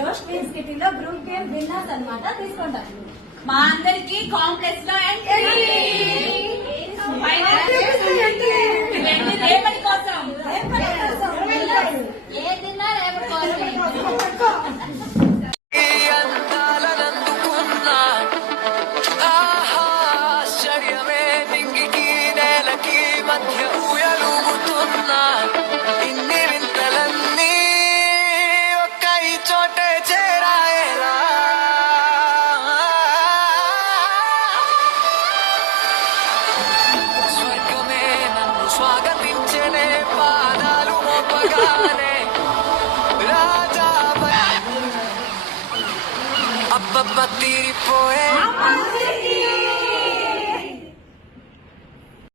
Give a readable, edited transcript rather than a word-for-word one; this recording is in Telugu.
జోష్ క్వీన్స్ కిటీలో గ్రూప్ గేమ్ విన్నర్స్ అన్నమాట తీసుకుంటాం. మా అందరికి కాంప్లెక్స్ లో రేపటి కోసం ఏదిన్నా రేపటి కోసం. స్వాగతించనే పాదాలు మోపగానే రాజా అబ్బబ్బ తీరిపోయే